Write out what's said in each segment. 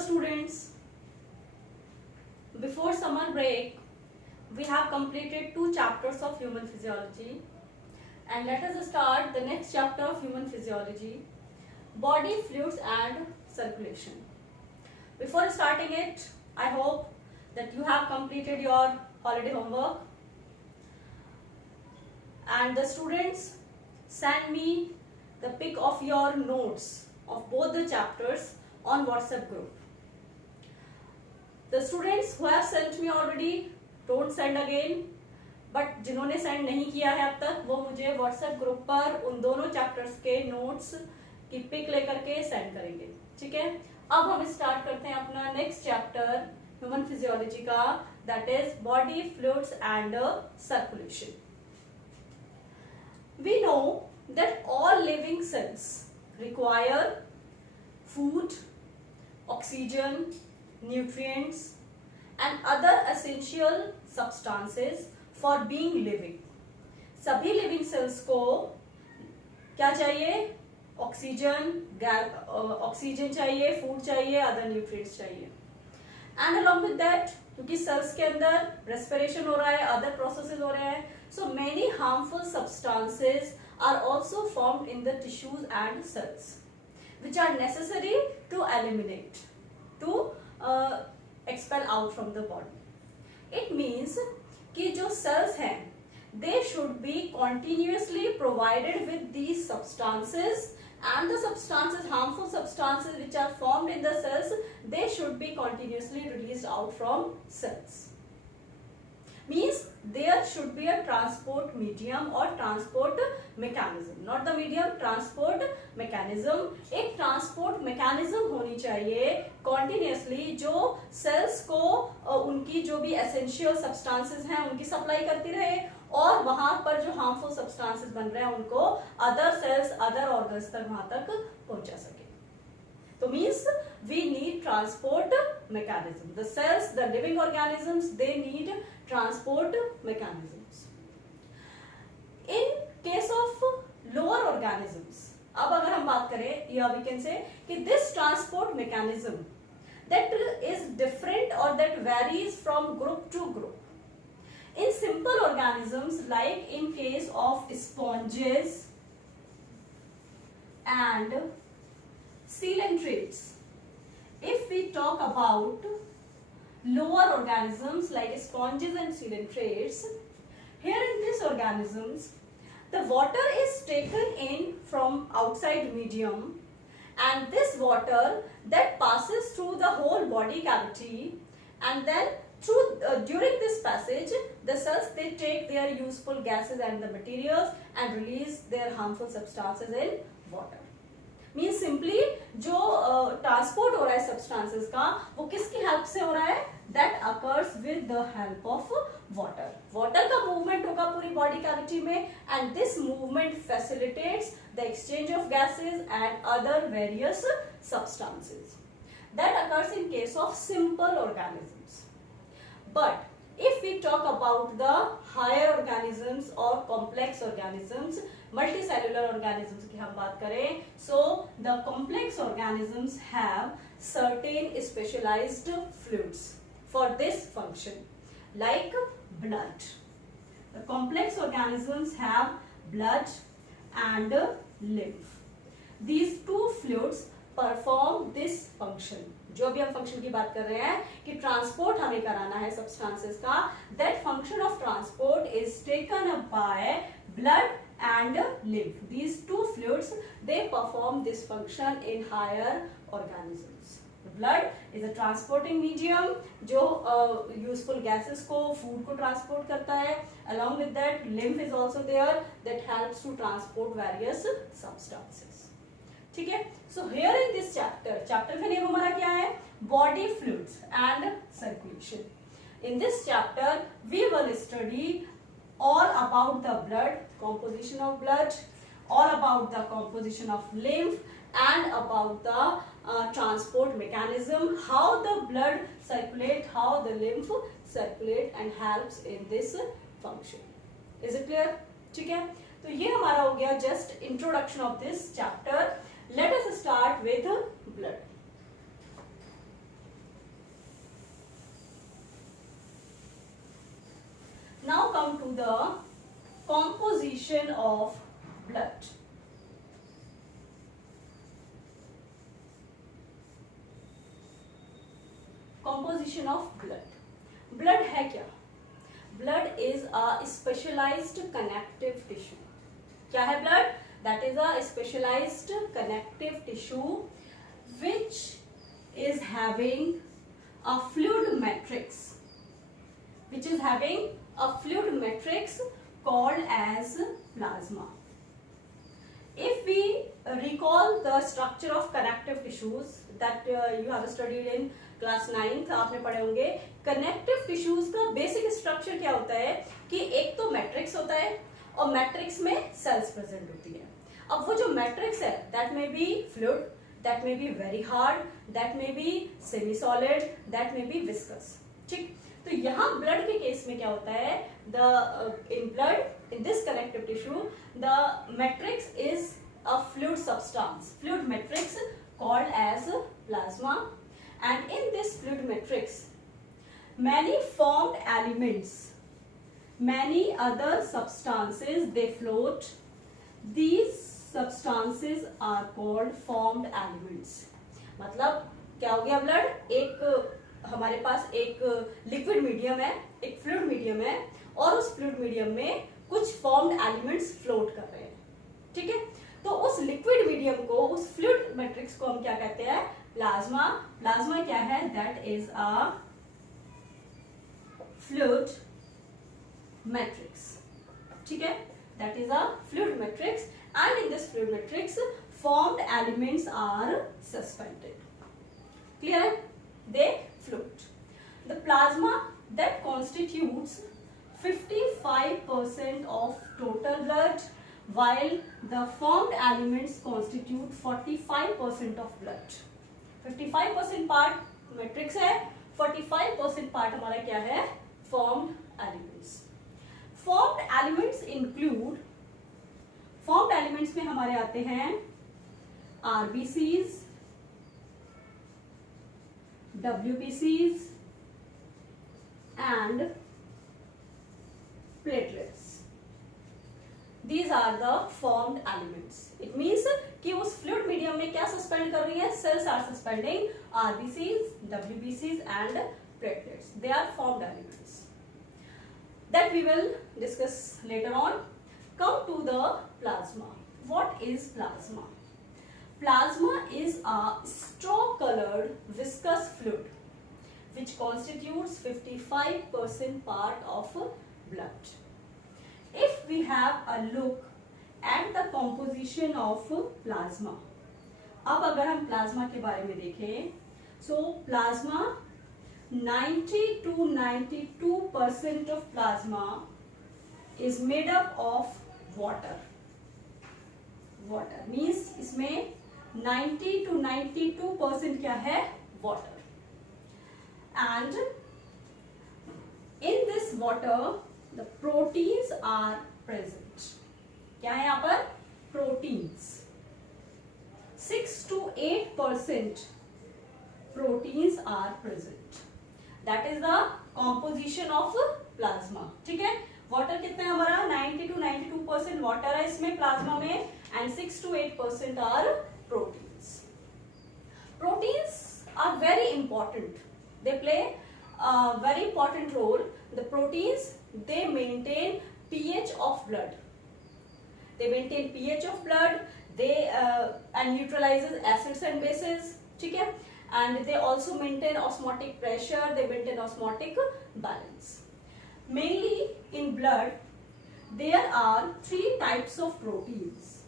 students, before summer break we have completed 2 chapters of human physiology, and let us start the next chapter of human physiology, body fluids and circulation. Before starting it, I hope that you have completed your holiday homework, and the students send me the pic of your notes of both the chapters on WhatsApp group. The students who have sent me already, don't send again, but जिन्होंने send नहीं किया है अब तक, वो मुझे WhatsApp group पर उन दोनों चैप्टर्स के नोट्स की पिक लेकर के सेंड करेंगे. ठीक है, अब हम स्टार्ट करते हैं अपना नेक्स्ट चैप्टर ह्यूमन फिजियोलॉजी का, that is body fluids and circulation. We know that all living cells require food, oxygen, nutrients and other essential substances for being living. सभी लिविंग सेल्स को क्या चाहिए? ऑक्सीजन चाहिए, food चाहिए, other nutrients चाहिए. And along with that, क्योंकि sales के अंदर रेस्पिरेशन हो रहा है, अदर प्रोसेसेस हो रहे हैं, so many harmful substances are also formed in the tissues and cells which are necessary to eliminate, to expel out from the body. It means कि जो cells हैं, they should be continuously provided with these substances, and the substances, harmful substances which are formed in the cells, they should be continuously released out from cells. Means there should be a transport medium or transport mechanism, not the medium, transport mechanism. एक transport mechanism होनी चाहिए continuously जो cells को उनकी जो भी essential substances हैं उनकी supply करती रहे, और वहां पर जो harmful substances बन रहे हैं उनको other cells, other organs तक वहां तक पहुंचा सके. So means we need transport mechanism. The cells, the living organisms, they need transport mechanisms. In case of lower organisms, अब अगर हम बात करें, या we can say कि this transport mechanism that is different or that varies from group to group. In simple organisms, like in case of sponges and coelentrates, if we talk about lower organisms like sponges and coelentrates, here in these organisms the water is taken in from outside medium, and this water that passes through the whole body cavity, and then through during this passage the cells, they take their useful gases and the materials and release their harmful substances in water. Means simply जो transport हो रहा है substances का, वो किसकी help से हो रहा है? That occurs with the help of water. Water का मूवमेंट होगा पूरी बॉडी कैविटी में, and this movement facilitates the exchange of gases and other various substances. That occurs in case of simple organisms. But if we talk about the higher organisms or complex organisms, multicellular organisms की हम बात करें, so the complex organisms have certain specialized fluids for this function, like blood. The complex organisms have blood and lymph. These two fluids perform this function. जो भी हम function की बात कर रहे हैं कि ट्रांसपोर्ट हमें कराना है सब्सटेंसेस का, that function of transport is taken up by blood and lymph. These two fluids, they perform this function in higher organisms. The blood is a transporting medium जो useful gases को, food को transport करता है. Along with that, lymph is also there that helps to transport various substances. ठीक है, so here in this chapter का name हमारा क्या है? Body fluids and circulation. In this chapter we will study all about the blood, composition of blood, all about the composition of lymph and about the transport mechanism, how the blood circulate, how the lymph circulate and helps in this function. Is it clear? ठीक है, तो ये हमारा हो गया just introduction of this chapter. Let us start with blood. Now come to the composition of blood. Composition of blood. Blood है क्या? Blood is a specialized connective tissue. क्या है blood? That is a specialized connective tissue which is having a fluid matrix. Which is having a fluid matrix called as plasma. If we recall the structure of connective tissues that you have studied in class 9 आपने पढ़े होंगे, connective tissues का basic structure क्या होता है कि एक तो मैट्रिक्स होता है और मैट्रिक्स में सेल्स प्रेजेंट होती है. अब वो जो मैट्रिक्स है that may be fluid, that may be very hard, that may be semi solid, that may be viscous. ठीक, तो यहाँ ब्लड के केस में क्या होता है, in blood in this connective tissue the matrix is a fluid substance, fluid matrix called as plasma. And in this fluid matrix, many formed elements, many other substances, they float. These substances are called formed elements. मतलब क्या हो गया blood, एक हमारे पास एक liquid medium है, एक fluid medium है और उस फ्लूइड मीडियम में कुछ फॉर्म्ड एलिमेंट्स फ्लोट कर रहे हैं. ठीक है, तो उस लिक्विड मीडियम को, उस फ्लूइड मैट्रिक्स को हम क्या कहते हैं, प्लाज्मा. प्लाज्मा क्या है, that is a fluid matrix. ठीक है, that is a fluid matrix and in this fluid matrix formed elements are suspended. Clear? They float. The plasma that constitutes 55% of total blood, while the formed elements constitute 45% of blood. 55% part matrix है, 45% part हमारा क्या है, formed elements. Formed elements include, formed elements में हमारे आते हैं RBCs, WBCs and platelets. These are the formed elements. It means कि उस फ्लूइड मीडियम में क्या सस्पेंड कर रही है, cells are suspending RBCs, WBCs and platelets. They are formed elements that we will discuss later on. Come to the plasma. What is plasma? Plasma is a straw-colored viscous fluid which constitutes 55% part of blood. If we have a look at the composition of plasma, अब अगर हम plasma के बारे में देखें, so plasma 90 to 92% of plasma is made up of water. Water means इसमें 90 to 92% क्या है, water. And in this water the proteins are present. क्या है यहाँ पर, proteins. 6 to 8% proteins are present. That is the composition of plasma. ठीक है, water कितना है हमारा, 90 to 92% water है इसमें प्लाज्मा में and 6 to 8% are proteins. Proteins are very important. They play a very important role. The proteins, they maintain pH of blood. They maintain pH of blood. They and neutralizes acids and bases. ठीक है, and they also maintain osmotic pressure. They maintain osmotic balance. Mainly in blood, there are 3 types of proteins.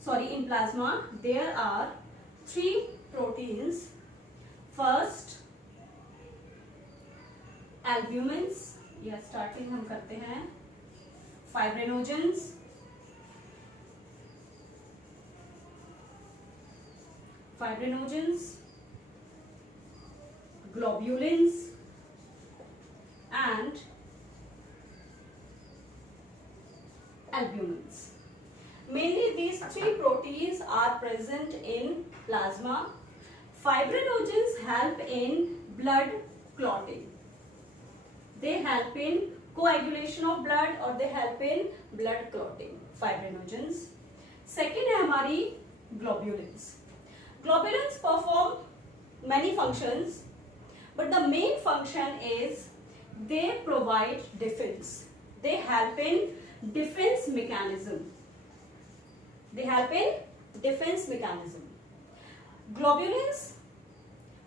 Sorry, in plasma there are 3 proteins. First, albumins. या starting हम करते हैं fibrinogens, globulins and albumins. Mainly these 3 proteins are present in plasma. Fibrinogens help in blood clotting. They help in coagulation of blood और they help in blood clotting, fibrinogens. Second है हमारी globulins. Globulins perform many functions, but the main function is they provide defense. They help in defense mechanism. They help in defense mechanism. Globulins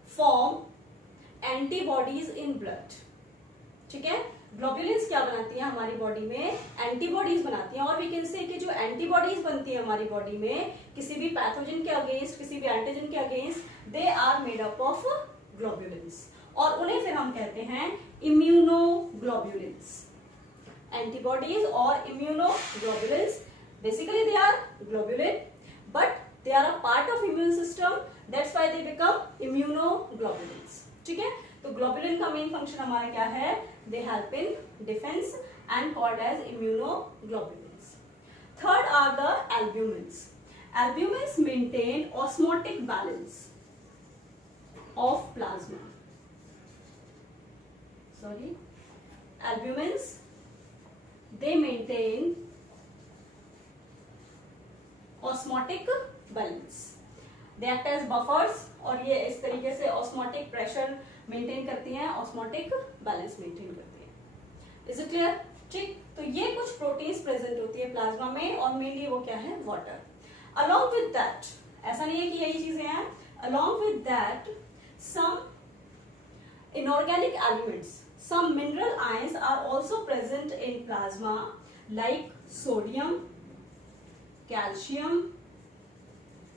form antibodies in blood. ठीक है, globulins क्या बनाती है हमारी body में? Antibodies बनाती हैं. और वी कैन से कि जो एंटीबॉडीज बनती है हमारी बॉडी में किसी भी पैथोजन के अगेंस्ट, किसी भी एंटीजन के against, they are made up of globulins और उन्हें फिर हम कहते हैं इम्यूनोग्लोबुलिन्स. एंटीबॉडीज और immunoglobulins basically they are globulin but they are a part of immune system, that's why they become immunoglobulins. ठीक है, तो ग्लोबुलिन का मेन फंक्शन हमारा क्या है? They help in defence and called as immunoglobulins. Third are the albumins. Albumins maintain osmotic balance of plasma. Sorry, albumins, they maintain osmotic balance. They act as buffers और ये इस तरीके से osmotic pressure maintain करती हैं, osmotic balance maintain करती हैं. Is it clear? ठीक, तो ये कुछ proteins present होती है प्लाज्मा में और mainly वो क्या है? Water. Along with that, ऐसा नहीं है कि यही चीजें हैं. Along with that, some inorganic elements, some mineral ions are also present in plasma like sodium, calcium,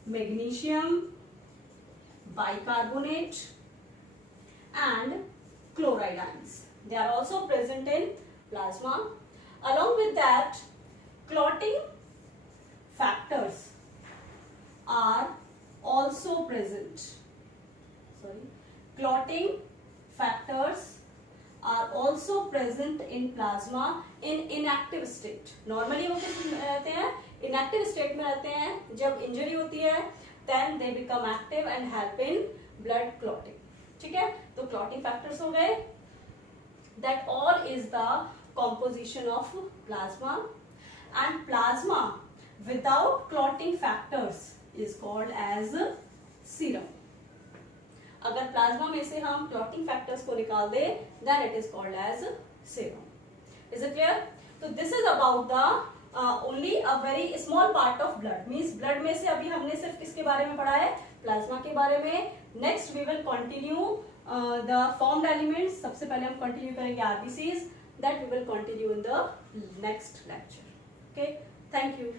magnesium, bicarbonate and chloride ions. They are also present in plasma. Along with that, clotting factors are also present. Clotting factors are also present in plasma in inactive state. Normally वो किस में रहते हैं? Inactive state में रहते हैं. जब injury होती है then they become active and help in blood clotting. ठीक है, तो clotting factors हो गए. That all is the composition of plasma, and plasma without clotting factors is called as serum. अगर प्लाज्मा में से हम क्लॉटिंग फैक्टर्स को निकाल दे then it is called as serum. Is it clear? तो this is about the only a very small part of blood. Means blood में से अभी हमने सिर्फ किसके बारे में पढ़ा है? प्लाज्मा के बारे में. Next we will continue the formed elements. सबसे पहले हम कंटिन्यू करेंगे RBCs. That we will continue in the next lecture. Okay, thank you.